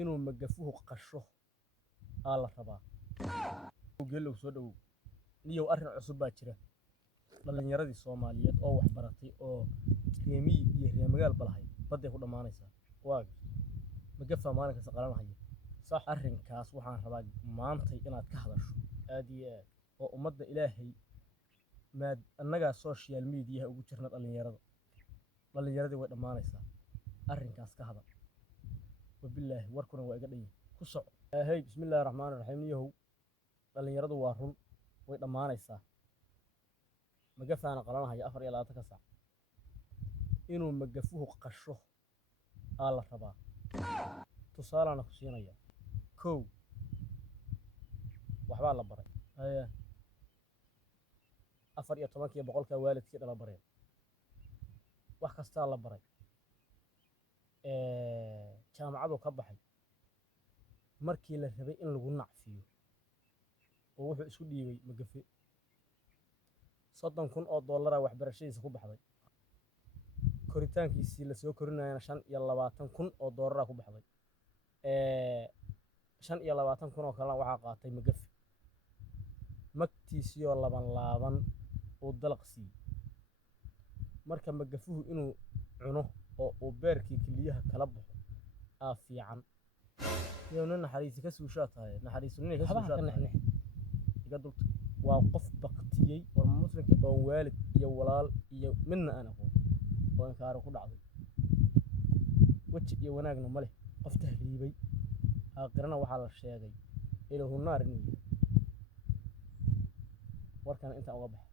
inuu magafuhu qasho aa la rabaa geelow soo dhawow niyow arrin cusub baa jira dhalinyaradii Soomaaliyeed oo wax baratay oo reemiyi iyo reer magaal balahay baday ku dhamaanaysaa waaga magafa maalin kasta qalanaya sax arrinkaas waxaan rabaa maantay inaad ka hadasho aad iyo aad oo ummadda Ilaahay maad annaga social media ugu jirna dhalinyaradii way dhamaanaysaa arrinkaas ka hadal wabillahi warkuna waa iga dhan ku soco hey bismillaahir rahmaanir rahiim yahow dhalinyaradu waa run way dhamaanaysaa magafaana qalanaya 24 saac inuu magafuhu qasho aa la rabaa tusaalana ku siinaya kow waxbaa la baray haya 14 boqolka waalidkii dhala bareen wax kasta la baray jaamacadu ka baxay markii la rabay in lagu nacfiyo oo wuxuu isku dhiibay magafe $30,000 waxbarashadiisa ku baxday koritaankiisii la soo korinayna $25,000 ku baxday $25,000 oo kale waxa qaatay magafe magtiisii oo laaban oo dalaqsi marka magafuhu inuu cuno oo uu beerkii kaliyaha kala baxo fiican iyo naxariis ka suushaa tahay naxariis inay ka suushaa tahay iga dulta waa qof baqtiyay oo muslimka oo waalid iyo walaal iyo midna aan aqoon oo inkaar ku dhacday waji iyo wanaagna ma leh qof tahriibay aqrana waxa la sheegay ilaahu naar inuu warkan inta uga baxay